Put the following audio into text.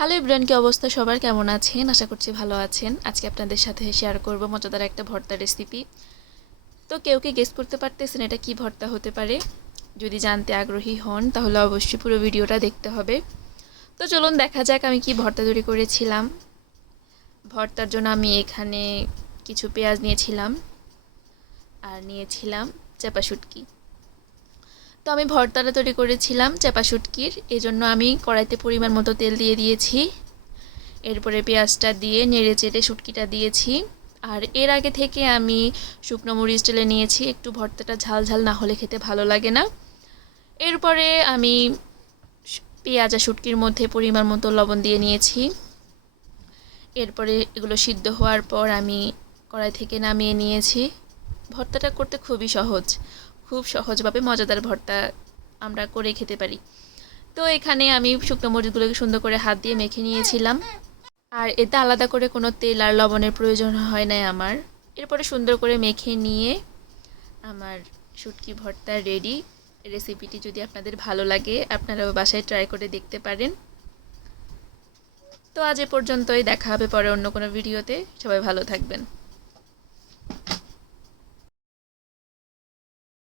Hello everyone, কি অবস্থা সবার? কেমন আছেন? আশা করছি ভালো আছেন। আজকে আপনাদের সাথে শেয়ার করব মজাদার একটা ভর্তা রেসিপি। তো কেউ কি গেস করতে পারতেছেন এটা কি ভর্তা হতে পারে? যদি জানতে আগ্রহী হন তাহলে অবশ্যই পুরো ভিডিওটা দেখতে হবে। তো চলুন দেখা যাক আমি কি ভর্তা তৈরি করেছিলাম। ভর্তার জন্য আমি এখানে কিছু পেঁয়াজ নিয়েছিলাম আর নিয়েছিলাম চাপা শুটকি। তো আমি ভর্তাটা তৈরি করেছিলাম চাপা শুটকির, এজন্য আমি কড়াইতে পরিমাণ মতো তেল দিয়ে দিয়েছি। এরপরে পেঁয়াজটা দিয়ে নেড়ে চেড়ে শুটকিটা দিয়েছি। আর এর আগে থেকে আমি শুকনো মরিচ ঢেলে নিয়েছি, একটু ভর্তাটা ঝাল ঝাল না হলে খেতে ভালো লাগে না। এরপরে আমি পেঁয়াজ আর শুটকির মধ্যে পরিমাণ মতো লবণ দিয়ে নিয়েছি। এরপরে এগুলো সিদ্ধ হওয়ার পর আমি কড়াই থেকে নামিয়ে নিয়েছি। ভর্তাটা করতে খুবই সহজ, খুব সহজভাবে মজাদার ভর্তা আমরা করে খেতে পারি। তো এখানে আমি শুকনো মরিচগুলোকে সুন্দর করে হাত দিয়ে মেখে নিয়েছিলাম। আর এতে আলাদা করে কোনো তেল আর লবণের প্রয়োজন হয় নাই আমার। এরপরে সুন্দর করে মেখে নিয়ে আমার শুটকি ভর্তা রেডি। রেসিপিটি যদি আপনাদের ভালো লাগে আপনারাও বাসায় ট্রাই করে দেখতে পারেন। তো আজ এ পর্যন্তই, দেখা হবে পরে অন্য কোনো ভিডিওতে। সবাই ভালো থাকবেন।